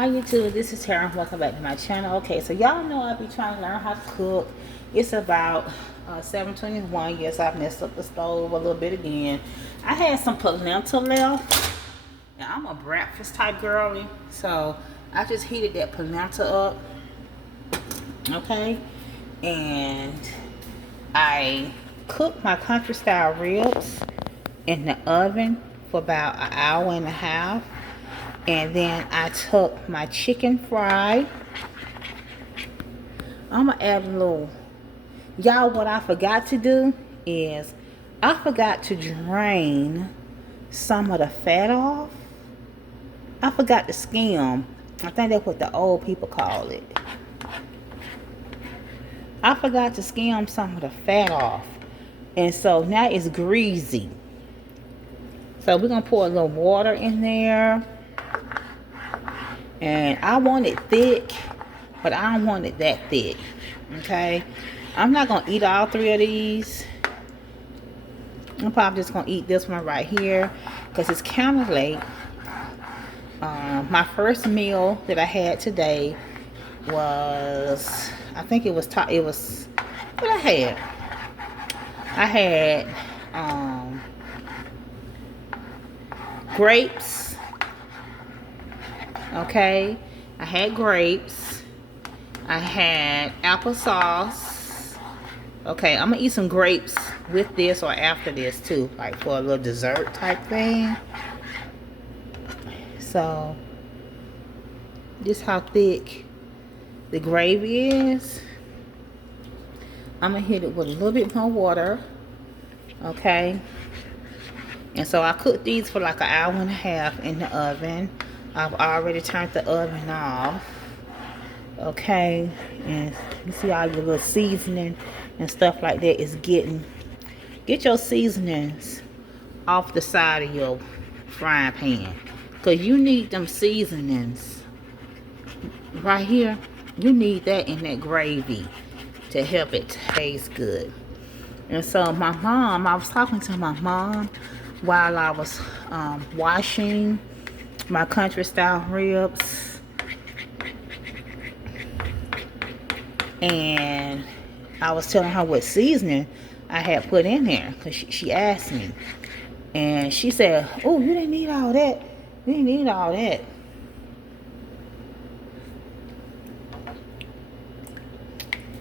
Hi YouTube, this is Tara. Welcome back to my channel. Okay, so y'all know I be trying to learn how to cook. It's about 7:21. Yes, I messed up the stove a little bit again. I had some polenta left. Now I'm a breakfast type girly, so I just heated that polenta up. Okay, and I cooked my country style ribs in the oven for about an hour and a half. And then I took my chicken fry. I'm gonna add a little. Y'all, what I forgot to do is I forgot to drain some of the fat off. I forgot to skim. I think that's what the old people call it. I forgot to skim some of the fat off. And so now it's greasy. So we're gonna pour a little water in there. And I want it thick, but I don't want it that thick. Okay, I'm not gonna eat all three of these. I'm probably just gonna eat this one right here because it's kind of late. My first meal that I had today was, I think it was what I had. I had grapes. Okay, I had grapes. I had applesauce. Okay, I'm gonna eat some grapes with this or after this too, like for a little dessert type thing. So, this how thick the gravy is. I'm gonna hit it with a little bit more water. Okay, and so I cooked these for like an hour and a half in the oven. I've already turned the oven off. Okay, and you see all your little seasoning and stuff like that is getting. Get your seasonings off the side of your frying pan, because you need them seasonings right here. You need that in that gravy to help it taste good. And so I was talking to my mom while I was washing my country style ribs, and I was telling her what seasoning I had put in there, because she asked me, and she said, "Oh, you didn't need all that. You didn't need all that."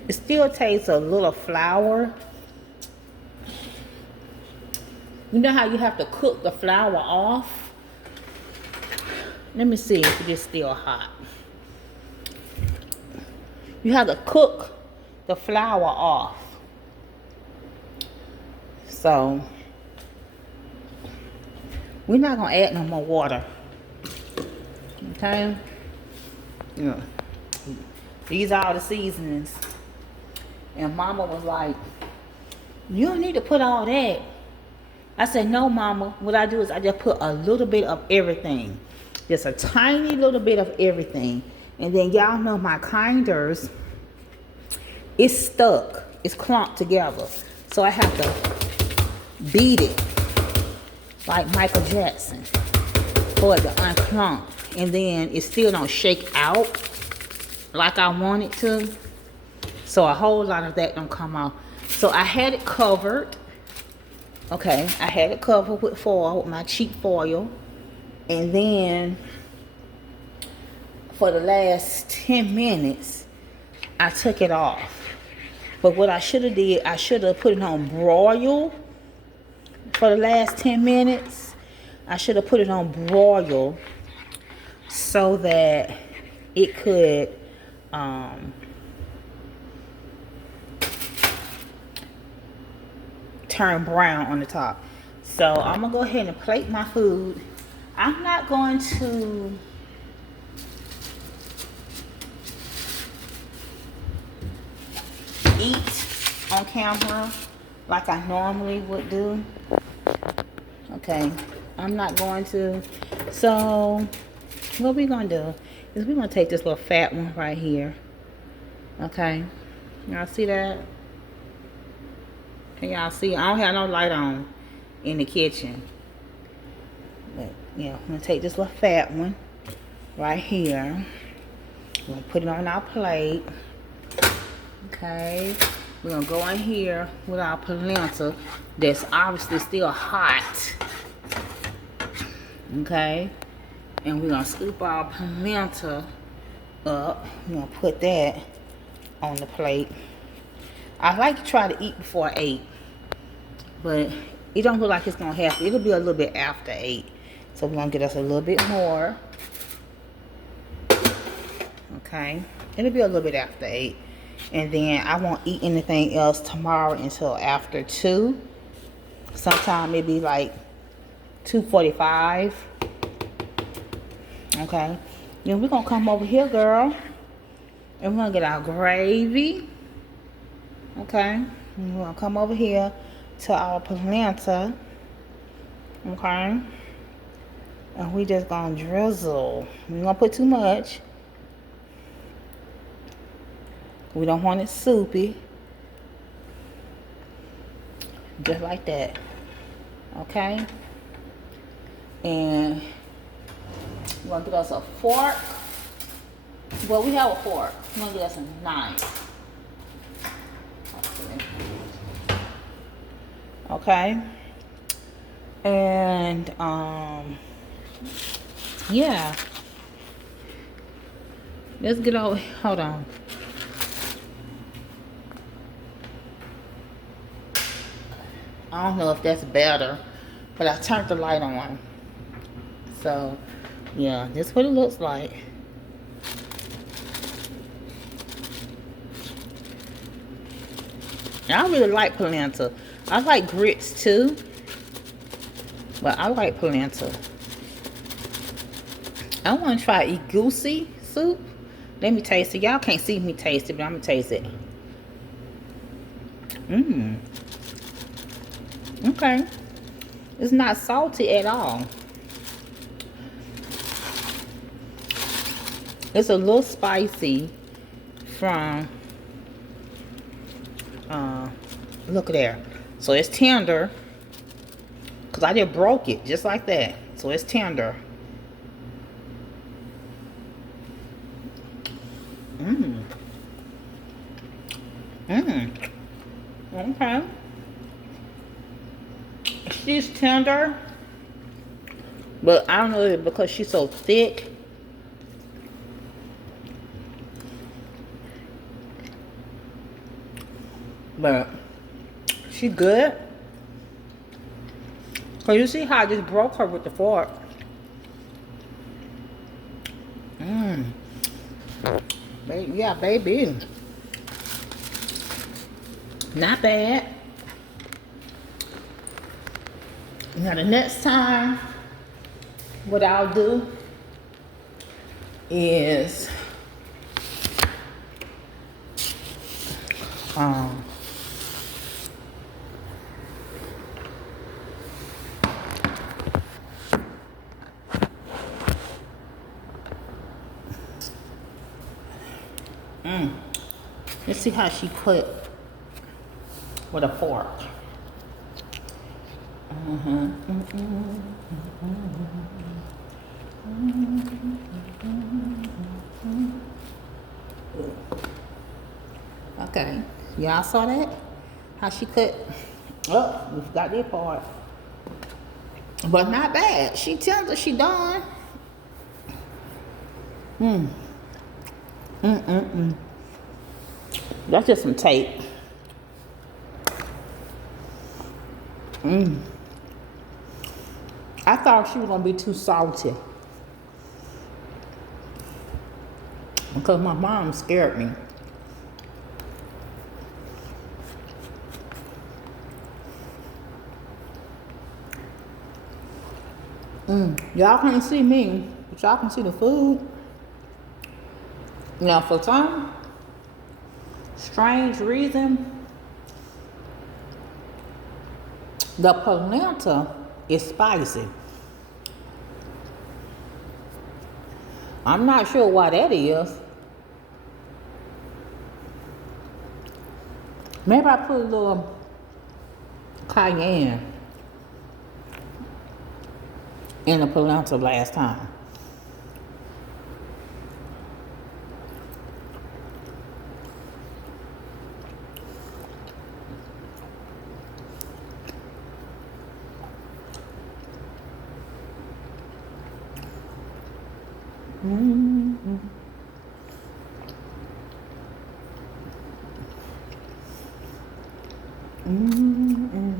It still tastes a little flour. You know how you have to cook the flour off? Let me see if it is still hot. You have to cook the flour off. So, we're not going to add no more water. Okay? Yeah. These are all the seasonings. And Mama was like, "You don't need to put all that." I said, "No, Mama. What I do is I just put a little bit of everything. Just a tiny little bit of everything. And then y'all know my kinders, it's stuck. It's clumped together. So I have to beat it like Michael Jackson for it to unclump. And then it still don't shake out like I want it to. So a whole lot of that don't come out. So I had it covered. Okay, I had it covered with foil, with my cheap foil. And then for the last 10 minutes, I took it off. But what I should have did, I should have put it on broil for the last 10 minutes. I should have put it on broil so that it could turn brown on the top. So I'm gonna go ahead and plate my food. I'm not going to eat on camera like I normally would do. Okay, I'm not going to. So what we're gonna do is we're gonna take this little fat one right here. Okay, y'all see that? Can y'all see? I don't have no light on in the kitchen. But yeah, I'm gonna take this little fat one. right here. We're gonna put it on our plate. Okay. We're gonna go in here with our polenta that's obviously still hot. Okay. And we're gonna scoop our polenta up. We're gonna put that on the plate. I like to try to eat before 8, but it don't look like it's gonna happen. It'll be a little bit after 8. So we're gonna get us a little bit more. Okay, it'll be a little bit after 8. And then I won't eat anything else tomorrow until after 2. Sometime maybe like 2:45. Okay, then we're gonna come over here, girl, and we're gonna get our gravy. Okay, and we're gonna come over here to our polenta. Okay, and we just gonna drizzle. We're gonna put too much. We don't want it soupy. Just like that. Okay, and we're gonna get us a fork. Well, we have a fork. We're gonna get us a knife. Okay, and yeah, let's get over. Hold on. I don't know if that's better, but I turned the light on. So yeah, this is what it looks like. I really like polenta. I like grits too, but I like polenta. I want to try egusi soup. Let me taste it. Y'all can't see me taste it, but I'm gonna taste it. Okay. It's not salty at all. It's a little spicy from look at there. So it's tender, because I just broke it just like that. So it's tender. Okay. She's tender, but I don't know if because she's so thick. But she good. Cause you see how I just broke her with the fork. Baby, yeah, baby. Not bad. Now the next time, what I'll do is let's see how she put with a fork. Okay, y'all saw that? How she cut? Oh, we forgot that part. But not bad. She tender, she done. That's just some tape. I thought she was gonna be too salty, because my mom scared me. Y'all can't see me, but y'all can see the food. Now, for some strange reason, the polenta is spicy. I'm not sure why that is. Maybe I put a little cayenne in the polenta last time. Mm-hmm. Mm-hmm.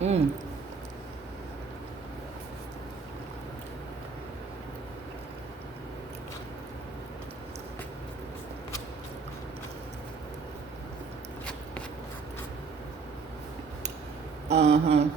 Mm. Uh-huh.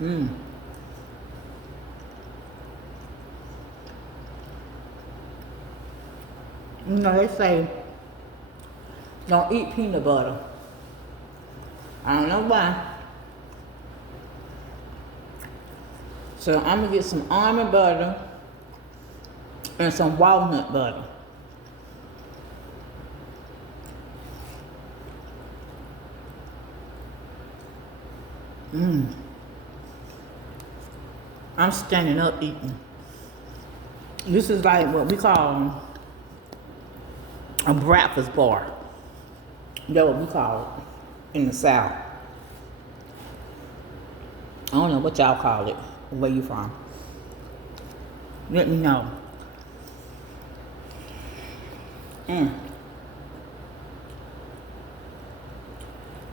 Mm. You know, they say don't eat peanut butter. I don't know why. So I'm gonna get some almond butter and some walnut butter. I'm standing up eating. This is like what we call a breakfast bar. That's what we call it in the South. I don't know what y'all call it. Where you from? Let me know. Mm.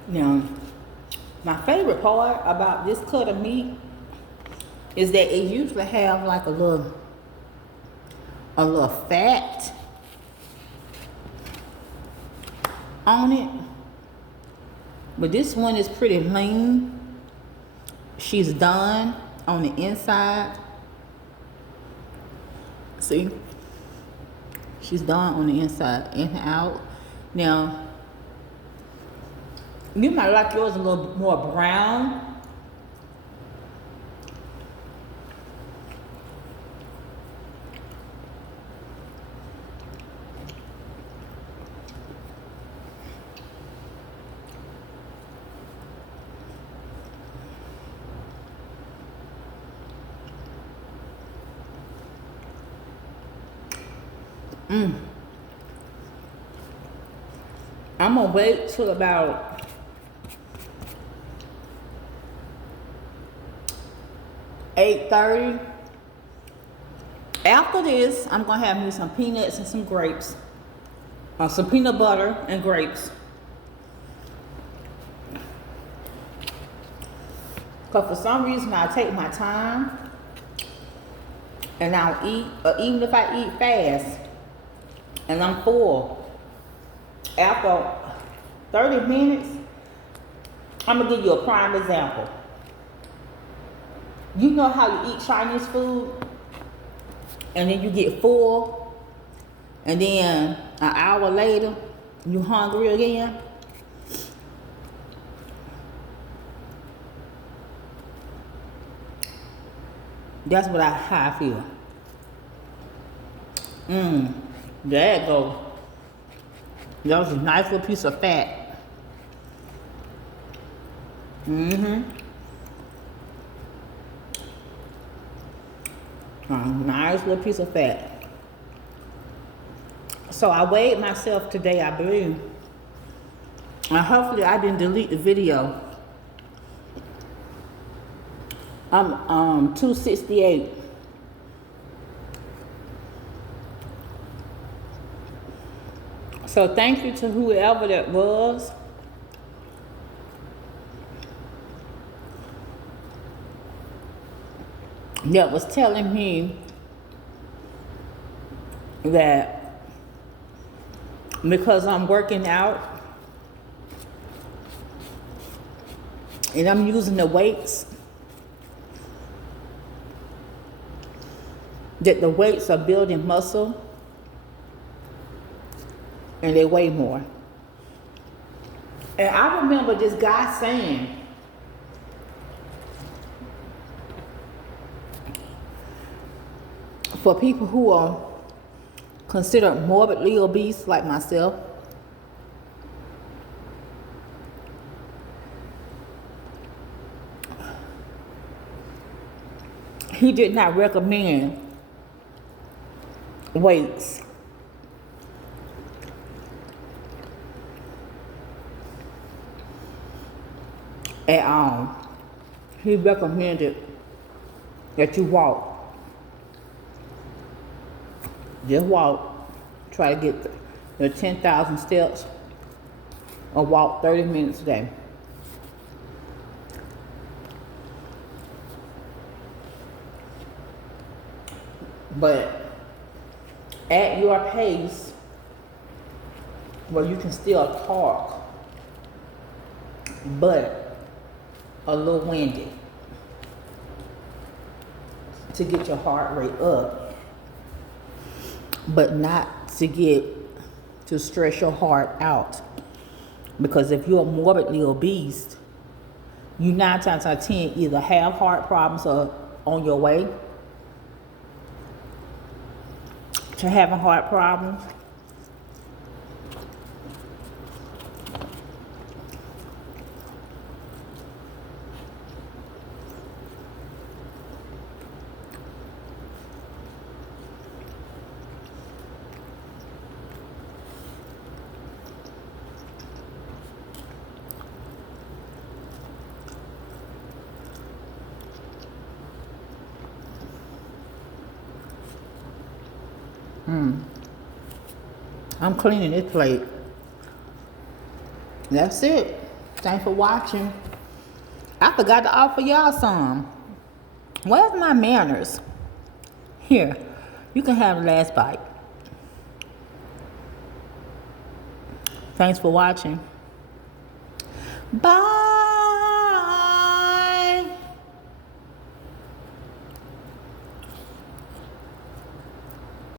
Now, my favorite part about this cut of meat is that it usually have like a little fat on it, but this one is pretty lean. She's done on the inside. See, she's done on the inside and out. Now, you might like yours a little more brown. I'm gonna wait till about 8:30. After this, I'm gonna have me some peanuts and some grapes, some peanut butter and grapes. Cause for some reason I take my time and I'll eat, even if I eat fast and I'm full. After 30 minutes, I'm gonna give you a prime example. You know how you eat Chinese food and then you get full and then an hour later you hungry again? That's how I feel. There it goes. That was a nice little piece of fat. A nice little piece of fat. So I weighed myself today, I believe. And hopefully I didn't delete the video. I'm 268. So thank you to whoever that was. That was telling me that because I'm working out and I'm using the weights, that the weights are building muscle and they weigh more. And I remember this guy saying, for people who are considered morbidly obese like myself, he did not recommend weights at all. He recommended that you walk. Just walk. Try to get the 10,000 steps or walk 30 minutes a day. But at your pace, where you can still talk, but a little winded, to get your heart rate up, but not to stress your heart out. Because if you're morbidly obese, you 9 times out of 10 either have heart problems or on your way to having heart problems. I'm cleaning this plate. That's it. Thanks for watching. I forgot to offer y'all some. Where's my manners? Here, you can have the last bite. Thanks for watching. Bye.